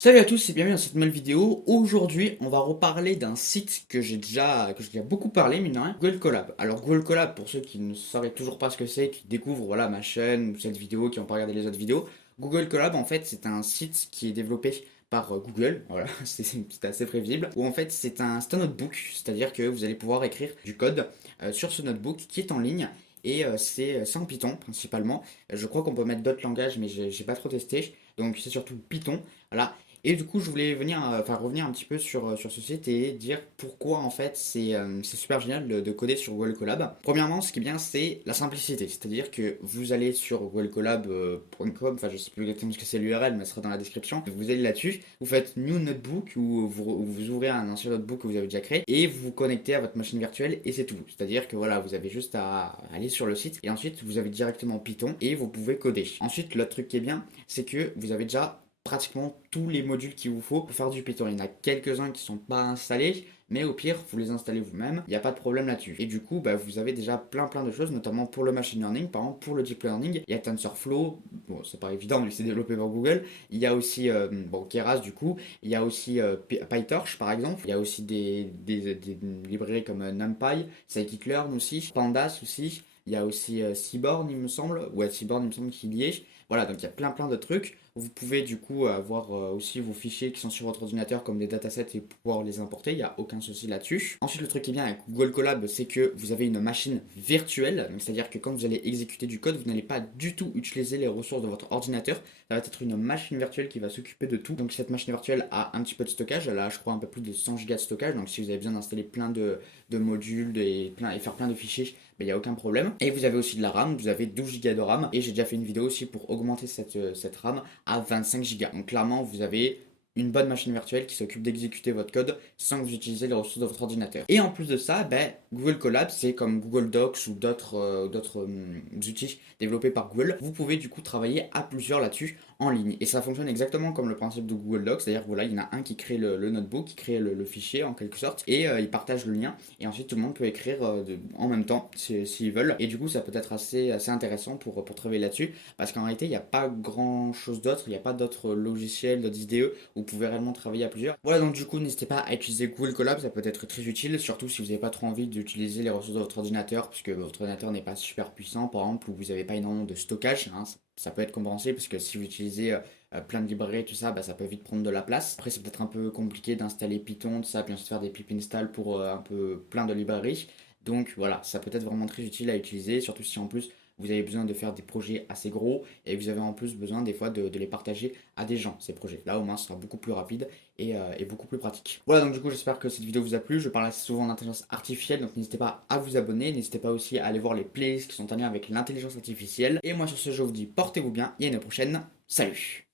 Salut à tous et bienvenue dans cette nouvelle vidéo. Aujourd'hui, on va reparler d'un site que j'ai déjà beaucoup parlé, mine de rien, Google Colab. Alors Google Colab, pour ceux qui ne sauraient toujours pas ce que c'est, qui découvrent voilà ma chaîne ou cette vidéo, qui n'ont pas regardé les autres vidéos, Google Colab en fait c'est un site qui est développé par Google, voilà, c'est assez prévisible, où en fait c'est un notebook, c'est-à-dire que vous allez pouvoir écrire du code sur ce notebook qui est en ligne. Et c'est en Python principalement. Je crois qu'on peut mettre d'autres langages, mais j'ai pas trop testé. Donc c'est surtout Python. Voilà. Et du coup, je voulais revenir un petit peu sur ce site et dire pourquoi en fait c'est super génial de coder sur Google Colab. Premièrement, ce qui est bien, c'est la simplicité. C'est-à-dire que vous allez sur googlecolab.com, enfin je sais plus exactement ce que c'est l'URL, mais ce sera dans la description. Vous allez là-dessus, vous faites New Notebook ou vous ouvrez un ancien notebook que vous avez déjà créé et vous vous connectez à votre machine virtuelle et c'est tout. C'est-à-dire que voilà, vous avez juste à aller sur le site et ensuite vous avez directement Python et vous pouvez coder. Ensuite, l'autre truc qui est bien, c'est que vous avez déjà pratiquement tous les modules qu'il vous faut pour faire du Python. Il y en a quelques-uns qui sont pas installés, mais au pire, vous les installez vous-même, il n'y a pas de problème là-dessus. Et du coup, vous avez déjà plein de choses, notamment pour le machine learning, par exemple pour le deep learning, il y a TensorFlow, bon c'est pas évident mais c'est développé par Google, il y a aussi Keras du coup, il y a aussi PyTorch par exemple, il y a aussi des librairies comme NumPy, Scikit-learn aussi, Pandas aussi, il y a aussi Seaborn il me semble, ouais Seaborn il me semble qu'il y est, voilà, donc il y a plein de trucs. Vous pouvez du coup avoir aussi vos fichiers qui sont sur votre ordinateur comme des datasets et pouvoir les importer, il n'y a aucun souci là-dessus. Ensuite, le truc qui est bien avec Google Colab, c'est que vous avez une machine virtuelle, donc c'est-à-dire que quand vous allez exécuter du code, vous n'allez pas du tout utiliser les ressources de votre ordinateur, ça va être une machine virtuelle qui va s'occuper de tout. Donc cette machine virtuelle a un petit peu de stockage, elle a je crois un peu plus de 100 Go de stockage, donc si vous avez besoin d'installer plein de modules et faire plein de fichiers, il n'y a aucun problème. Et vous avez aussi de la RAM, vous avez 12 Go de RAM, et j'ai déjà fait une vidéo aussi pour augmenter cette RAM à 25 Go. Donc clairement, vous avez une bonne machine virtuelle qui s'occupe d'exécuter votre code sans que vous utilisez les ressources de votre ordinateur. Et en plus de ça, Google Colab, c'est comme Google Docs ou d'autres outils développés par Google. Vous pouvez du coup travailler à plusieurs là-dessus en ligne. Et ça fonctionne exactement comme le principe de Google Docs, c'est-à-dire que voilà, il y en a un qui crée le notebook, qui crée le fichier en quelque sorte, et il partage le lien, et ensuite tout le monde peut écrire en même temps s'ils veulent. Et du coup, ça peut être assez intéressant pour travailler là-dessus, parce qu'en réalité, il n'y a pas grand-chose d'autre, il n'y a pas d'autres logiciels, d'autres IDE où vous pouvez réellement travailler à plusieurs. Voilà, donc du coup, n'hésitez pas à utiliser Google Colab, ça peut être très utile, surtout si vous n'avez pas trop envie d'utiliser les ressources de votre ordinateur, puisque votre ordinateur n'est pas super puissant, par exemple, ou vous n'avez pas énormément de stockage, hein, ça peut être compréhensible, parce que si vous utilisez plein de librairies, tout ça, ça peut vite prendre de la place. Après, c'est peut-être un peu compliqué d'installer Python, tout ça, puis ensuite faire des pip install pour un peu plein de librairies. Donc voilà, ça peut être vraiment très utile à utiliser, surtout si en plus vous avez besoin de faire des projets assez gros et vous avez en plus besoin des fois de les partager à des gens, ces projets. Là, au moins, ce sera beaucoup plus rapide et beaucoup plus pratique. Voilà, donc du coup, j'espère que cette vidéo vous a plu. Je parle assez souvent d'intelligence artificielle, donc n'hésitez pas à vous abonner. N'hésitez pas aussi à aller voir les playlists qui sont en lien avec l'intelligence artificielle. Et moi, sur ce, je vous dis portez-vous bien et à une prochaine. Salut!